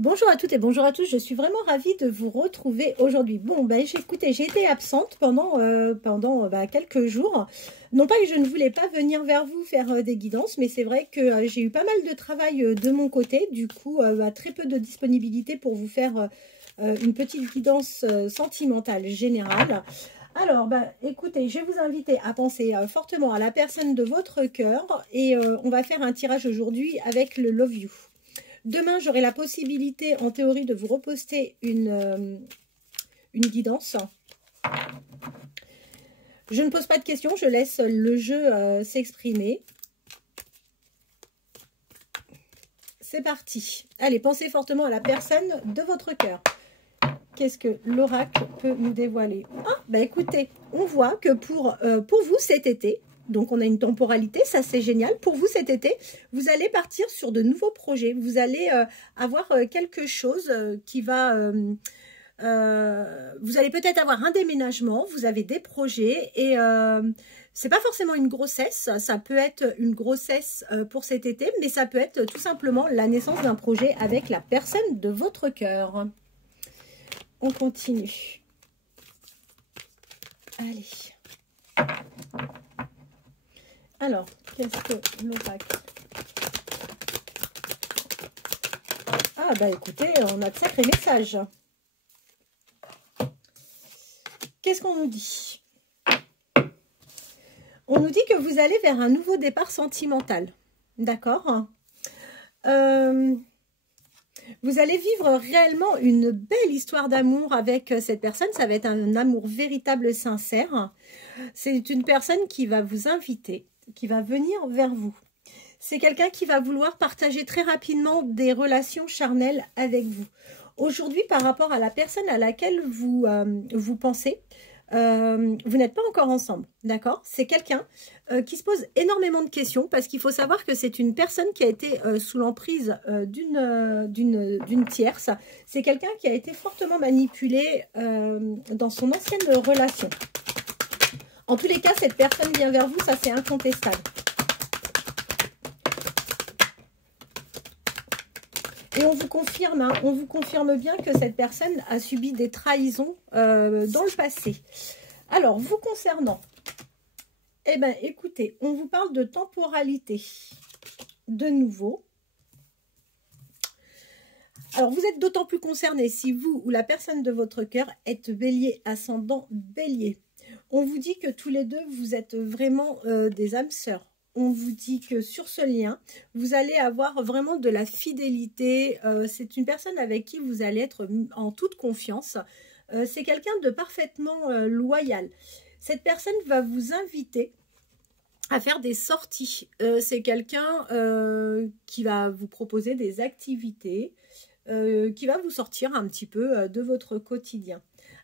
Bonjour à toutes et bonjour à tous, je suis vraiment ravie de vous retrouver aujourd'hui. Bon, écoutez, j'ai été absente pendant quelques jours. Non pas que je ne voulais pas venir vers vous faire des guidances, mais c'est vrai que j'ai eu pas mal de travail de mon côté. Du coup, très peu de disponibilité pour vous faire une petite guidance sentimentale générale. Alors, écoutez, je vais vous inviter à penser fortement à la personne de votre cœur et on va faire un tirage aujourd'hui avec le Love You. Demain, j'aurai la possibilité, en théorie, de vous reposter une guidance. Je ne pose pas de questions, je laisse le jeu s'exprimer. C'est parti. Allez, pensez fortement à la personne de votre cœur. Qu'est-ce que l'oracle peut nous dévoiler? Écoutez, on voit que pour vous cet été, donc on a une temporalité, ça c'est génial. Pour vous cet été, vous allez partir sur de nouveaux projets. Vous allez avoir quelque chose qui va... vous allez peut-être avoir un déménagement, vous avez des projets et c'est pas forcément une grossesse. Ça peut être une grossesse pour cet été, mais ça peut être tout simplement la naissance d'un projet avec la personne de votre cœur. On continue. Allez. Alors, qu'est-ce que l'oracle? Écoutez, on a de sacrés messages. Qu'est-ce qu'on nous dit? On nous dit que vous allez vers un nouveau départ sentimental. D'accord? Vous allez vivre réellement une belle histoire d'amour avec cette personne. Ça va être un amour véritable, sincère. C'est une personne qui va vous inviter, qui va venir vers vous. C'est quelqu'un qui va vouloir partager très rapidement des relations charnelles avec vous. Aujourd'hui, par rapport à la personne à laquelle vous pensez, vous n'êtes pas encore ensemble, d'accord? C'est quelqu'un qui se pose énormément de questions parce qu'il faut savoir que c'est une personne qui a été sous l'emprise d'une tierce. C'est quelqu'un qui a été fortement manipulé dans son ancienne relation. En tous les cas, cette personne vient vers vous, ça c'est incontestable. Et on vous confirme, hein, on vous confirme bien que cette personne a subi des trahisons dans le passé. Alors, vous concernant, écoutez, on vous parle de temporalité de nouveau. Alors, vous êtes d'autant plus concerné si vous ou la personne de votre cœur êtes bélier, ascendant bélier. On vous dit que tous les deux, vous êtes vraiment des âmes sœurs. On vous dit que sur ce lien, vous allez avoir vraiment de la fidélité. C'est une personne avec qui vous allez être en toute confiance. C'est quelqu'un de parfaitement loyal. Cette personne va vous inviter à faire des sorties. C'est quelqu'un qui va vous proposer des activités, qui va vous sortir un petit peu de votre quotidien.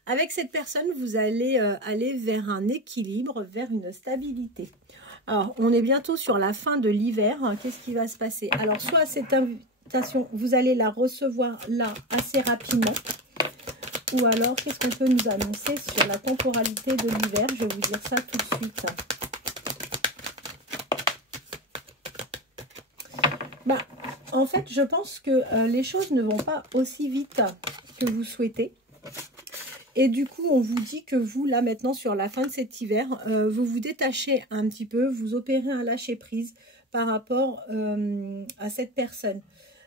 Avec cette personne, vous allez aller vers un équilibre, vers une stabilité. Alors, on est bientôt sur la fin de l'hiver. Qu'est-ce qui va se passer? Alors, soit cette invitation, vous allez la recevoir là assez rapidement. Ou alors, qu'est-ce qu'on peut nous annoncer sur la temporalité de l'hiver? Je vais vous dire ça tout de suite. En fait, je pense que les choses ne vont pas aussi vite que vous souhaitez. Et du coup, on vous dit que vous, là, maintenant, sur la fin de cet hiver, vous vous détachez un petit peu, vous opérez un lâcher-prise par rapport à cette personne.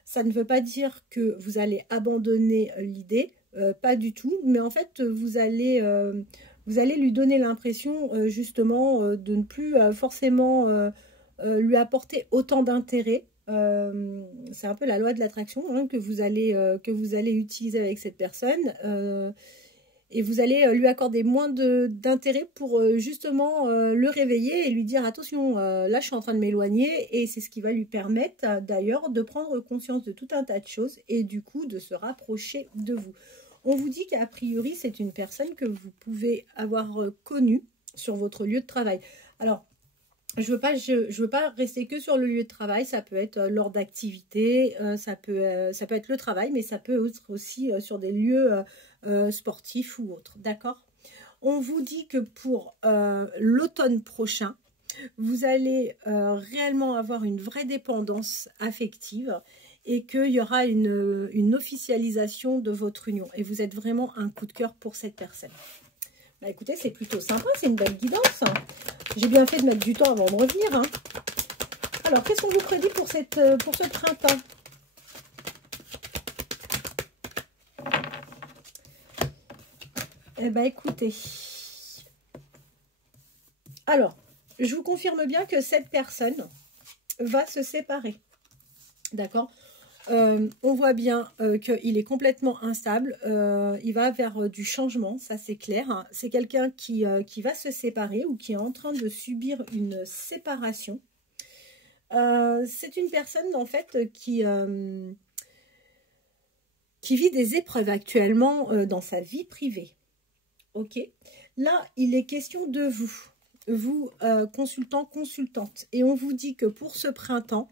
Ça ne veut pas dire que vous allez abandonner l'idée, pas du tout. Mais en fait, vous allez lui donner l'impression, justement, de ne plus forcément lui apporter autant d'intérêt. C'est un peu la loi de l'attraction hein, que vous allez utiliser avec cette personne. Et vous allez lui accorder moins d'intérêt pour justement le réveiller et lui dire attention, là je suis en train de m'éloigner, et c'est ce qui va lui permettre d'ailleurs de prendre conscience de tout un tas de choses et du coup de se rapprocher de vous. On vous dit qu'a priori c'est une personne que vous pouvez avoir connue sur votre lieu de travail. Alors, je veux pas rester que sur le lieu de travail, ça peut être lors d'activités, ça peut être le travail, mais ça peut être aussi sur des lieux sportifs ou autres, d'accord? On vous dit que pour l'automne prochain, vous allez réellement avoir une vraie dépendance affective et qu'il y aura une officialisation de votre union. Et vous êtes vraiment un coup de cœur pour cette personne. Bah écoutez, c'est plutôt sympa, c'est une belle guidance. J'ai bien fait de mettre du temps avant de revenir. Hein. Alors, qu'est-ce qu'on vous prédit pour ce printemps? Eh bien, écoutez. Alors, je vous confirme bien que cette personne va se séparer. D'accord? On voit bien qu'il est complètement instable. Il va vers du changement, ça c'est clair. Hein. C'est quelqu'un qui va se séparer ou qui est en train de subir une séparation. C'est une personne en fait qui vit des épreuves actuellement dans sa vie privée. Ok. Là, il est question de vous consultant, consultante. Et on vous dit que pour ce printemps,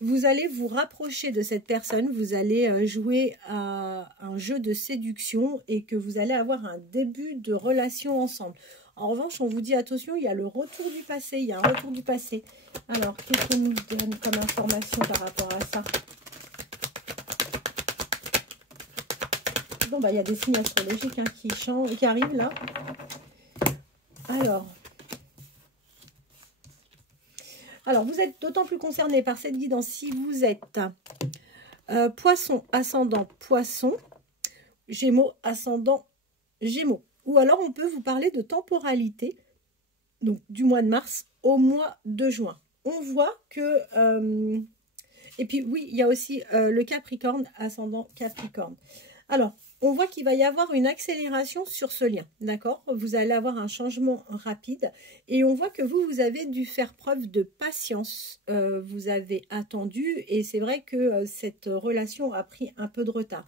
vous allez vous rapprocher de cette personne, vous allez jouer à un jeu de séduction et que vous allez avoir un début de relation ensemble. En revanche, on vous dit attention, il y a le retour du passé, il y a un retour du passé. Alors, qu'est-ce qu'on nous donne comme information par rapport à ça? Bon, bah, il y a des signes astrologiques hein, qui arrivent là. Alors, vous êtes d'autant plus concerné par cette guidance si vous êtes poisson, ascendant poisson, gémeaux, ascendant gémeaux. Ou alors, on peut vous parler de temporalité, donc du mois de mars au mois de juin. On voit que... et puis, oui, il y a aussi le Capricorne, ascendant Capricorne. Alors, on voit qu'il va y avoir une accélération sur ce lien, d'accord? Vous allez avoir un changement rapide et on voit que vous avez dû faire preuve de patience. Vous avez attendu et c'est vrai que cette relation a pris un peu de retard.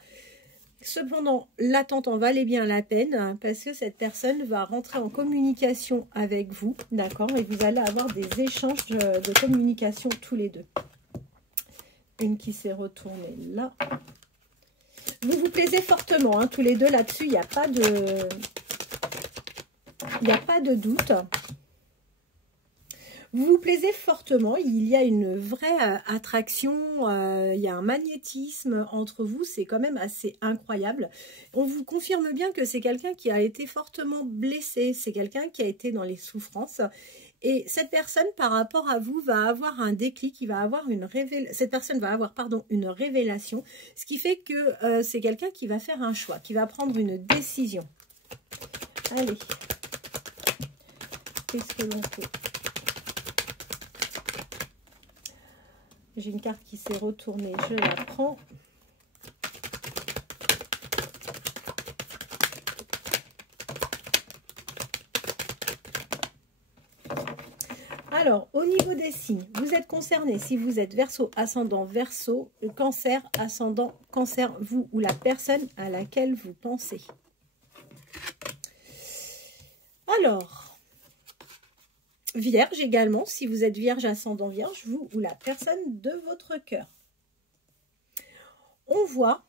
Cependant, l'attente en valait bien la peine hein, parce que cette personne va rentrer en communication avec vous, d'accord? Et vous allez avoir des échanges de communication tous les deux. Une qui s'est retournée là. Vous vous plaisez fortement, hein, tous les deux là-dessus, il n'y a pas de doute. Vous vous plaisez fortement, il y a une vraie attraction, il y a un magnétisme entre vous, c'est quand même assez incroyable. On vous confirme bien que c'est quelqu'un qui a été fortement blessé, c'est quelqu'un qui a été dans les souffrances. Et cette personne, par rapport à vous, va avoir un déclic, cette personne va avoir une révélation, ce qui fait que c'est quelqu'un qui va faire un choix, qui va prendre une décision. Allez, qu'est-ce que l'on fait? J'ai une carte qui s'est retournée, je la prends. Alors, au niveau des signes, vous êtes concerné si vous êtes Verseau, ascendant Verseau, Cancer, ascendant Cancer, vous ou la personne à laquelle vous pensez. Alors, Vierge également, si vous êtes Vierge, ascendant Vierge, vous ou la personne de votre cœur. On voit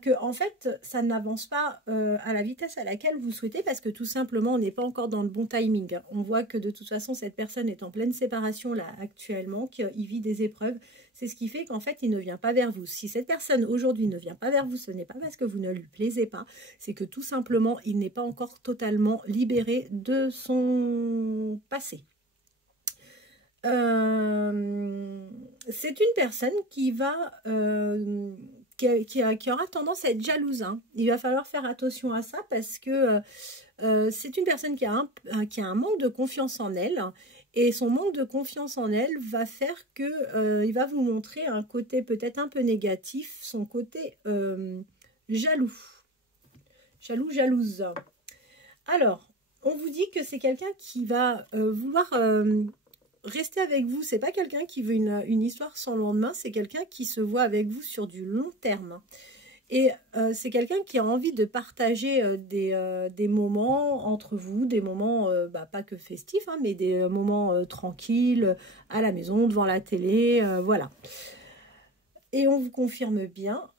que en fait, ça n'avance pas à la vitesse à laquelle vous souhaitez parce que tout simplement, on n'est pas encore dans le bon timing. On voit que de toute façon, cette personne est en pleine séparation là actuellement, qu'il vit des épreuves. C'est ce qui fait qu'en fait, il ne vient pas vers vous. Si cette personne aujourd'hui ne vient pas vers vous, ce n'est pas parce que vous ne lui plaisez pas, c'est que tout simplement, il n'est pas encore totalement libéré de son passé. C'est une personne qui va... qui aura tendance à être jalouse. Hein. Il va falloir faire attention à ça parce que c'est une personne qui a un manque de confiance en elle. Et son manque de confiance en elle va faire que il va vous montrer un côté peut-être un peu négatif, son côté jaloux. Jalouse. Alors, on vous dit que c'est quelqu'un qui va vouloir... rester avec vous, c'est pas quelqu'un qui veut une histoire sans lendemain, c'est quelqu'un qui se voit avec vous sur du long terme. Et c'est quelqu'un qui a envie de partager des moments entre vous, des moments pas que festifs, hein, mais des moments tranquilles, à la maison, devant la télé, voilà. Et on vous confirme bien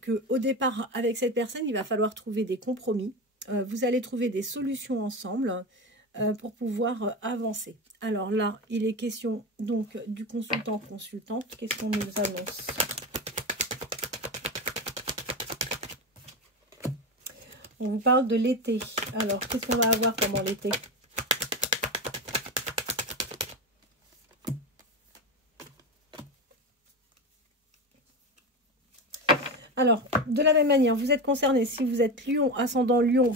qu'au départ, avec cette personne, il va falloir trouver des compromis. Vous allez trouver des solutions ensemble pour pouvoir avancer. Alors là, il est question donc du consultant-consultante. Qu'est-ce qu'on nous annonce? On vous parle de l'été. Alors, qu'est-ce qu'on va avoir pendant l'été? Alors, de la même manière, vous êtes concerné si vous êtes Lion,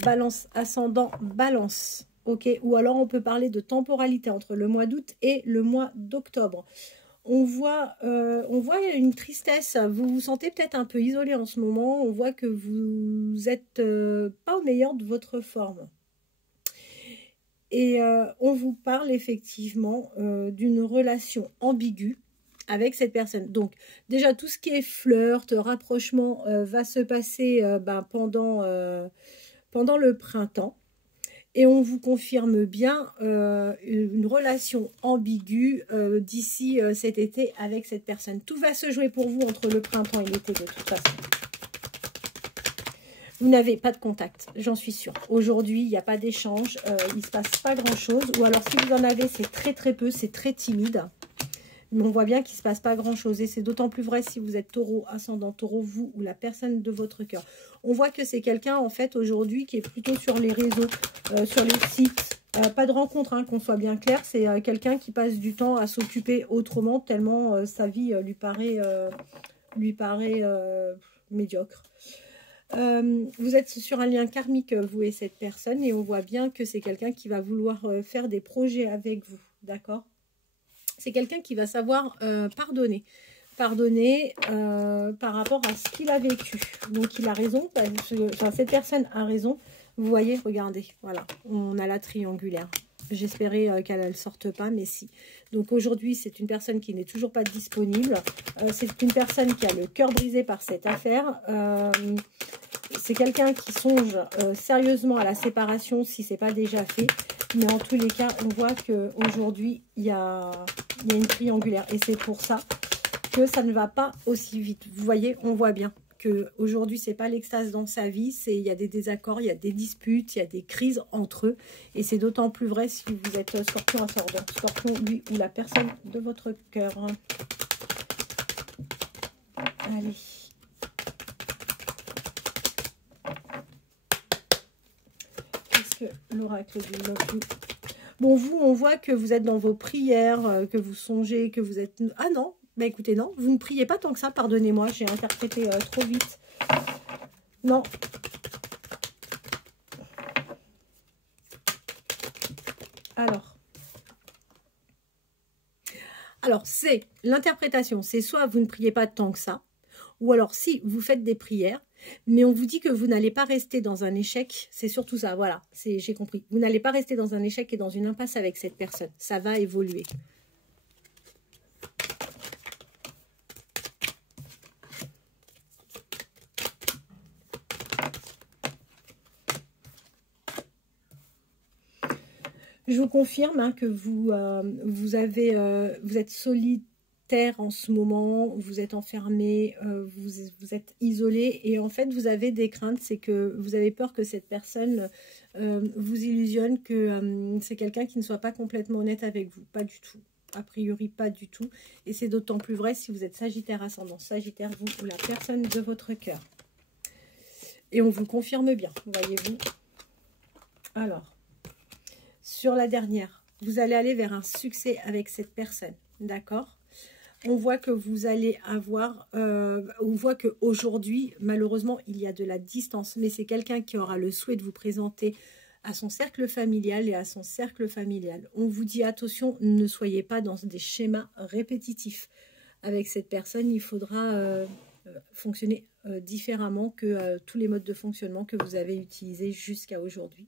Balance, ascendant, Balance. Ok, ou alors on peut parler de temporalité entre le mois d'août et le mois d'octobre. On voit une tristesse, vous vous sentez peut-être un peu isolé en ce moment, on voit que vous n'êtes pas au meilleur de votre forme. Et on vous parle effectivement d'une relation ambiguë avec cette personne. Donc déjà tout ce qui est flirt, rapprochement va se passer pendant le printemps. Et on vous confirme bien une relation ambiguë d'ici cet été avec cette personne. Tout va se jouer pour vous entre le printemps et l'été de toute façon. Vous n'avez pas de contact, j'en suis sûre. Aujourd'hui, il n'y a pas d'échange, il ne se passe pas grand-chose. Ou alors si vous en avez, c'est très très peu, c'est très timide. Mais on voit bien qu'il ne se passe pas grand-chose. Et c'est d'autant plus vrai si vous êtes taureau, ascendant taureau, vous ou la personne de votre cœur. On voit que c'est quelqu'un, en fait, aujourd'hui, qui est plutôt sur les réseaux, sur les sites. Pas de rencontre, hein, qu'on soit bien clair. C'est quelqu'un qui passe du temps à s'occuper autrement, tellement sa vie lui paraît médiocre. Vous êtes sur un lien karmique, vous et cette personne. Et on voit bien que c'est quelqu'un qui va vouloir faire des projets avec vous. D'accord ? C'est quelqu'un qui va savoir pardonner. Pardonner par rapport à ce qu'il a vécu. Donc il a raison, parce que, enfin, cette personne a raison. Vous voyez, regardez, voilà, on a la triangulaire. J'espérais qu'elle ne sorte pas, mais si. Donc aujourd'hui, c'est une personne qui n'est toujours pas disponible. C'est une personne qui a le cœur brisé par cette affaire. C'est quelqu'un qui songe sérieusement à la séparation si ce n'est pas déjà fait. Mais en tous les cas, on voit qu'aujourd'hui, il y a une triangulaire. Et c'est pour ça que ça ne va pas aussi vite. Vous voyez, on voit bien qu'aujourd'hui, ce n'est pas l'extase dans sa vie. Il y a des désaccords, il y a des disputes, il y a des crises entre eux. Et c'est d'autant plus vrai si vous êtes scorpion, ascendant scorpion, lui ou la personne de votre cœur. Allez. L'oracle du Lotus. Bon, vous, on voit que vous êtes dans vos prières, que vous songez, que vous êtes... Ah non, bah écoutez, non, vous ne priez pas tant que ça, pardonnez-moi, j'ai interprété trop vite. Non. Alors c'est l'interprétation, c'est soit vous ne priez pas tant que ça, ou alors si vous faites des prières, mais on vous dit que vous n'allez pas rester dans un échec, c'est surtout ça, voilà, j'ai compris. Vous n'allez pas rester dans un échec et dans une impasse avec cette personne, ça va évoluer. Je vous confirme hein, que vous êtes solitaire en ce moment, vous êtes enfermé, vous êtes isolé et en fait vous avez des craintes, c'est que vous avez peur que cette personne vous illusionne, que c'est quelqu'un qui ne soit pas complètement honnête avec vous, pas du tout, a priori pas du tout, et c'est d'autant plus vrai si vous êtes Sagittaire ascendant Sagittaire, vous ou la personne de votre cœur. Et on vous confirme bien, voyez-vous. Alors, sur la dernière, vous allez aller vers un succès avec cette personne, d'accord? On voit que vous allez avoir, on voit qu'aujourd'hui, malheureusement, il y a de la distance, mais c'est quelqu'un qui aura le souhait de vous présenter à son cercle familial et à son cercle familial. On vous dit attention, ne soyez pas dans des schémas répétitifs. Avec cette personne, il faudra fonctionner différemment que tous les modes de fonctionnement que vous avez utilisés jusqu'à aujourd'hui.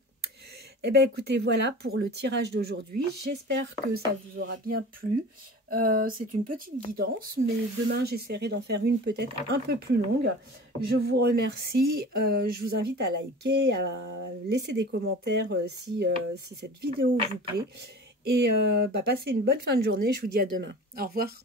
Eh bien, écoutez, voilà pour le tirage d'aujourd'hui. J'espère que ça vous aura bien plu. C'est une petite guidance, mais demain, j'essaierai d'en faire une peut-être un peu plus longue. Je vous remercie. Je vous invite à liker, à laisser des commentaires si cette vidéo vous plaît. Et passez une bonne fin de journée. Je vous dis à demain. Au revoir.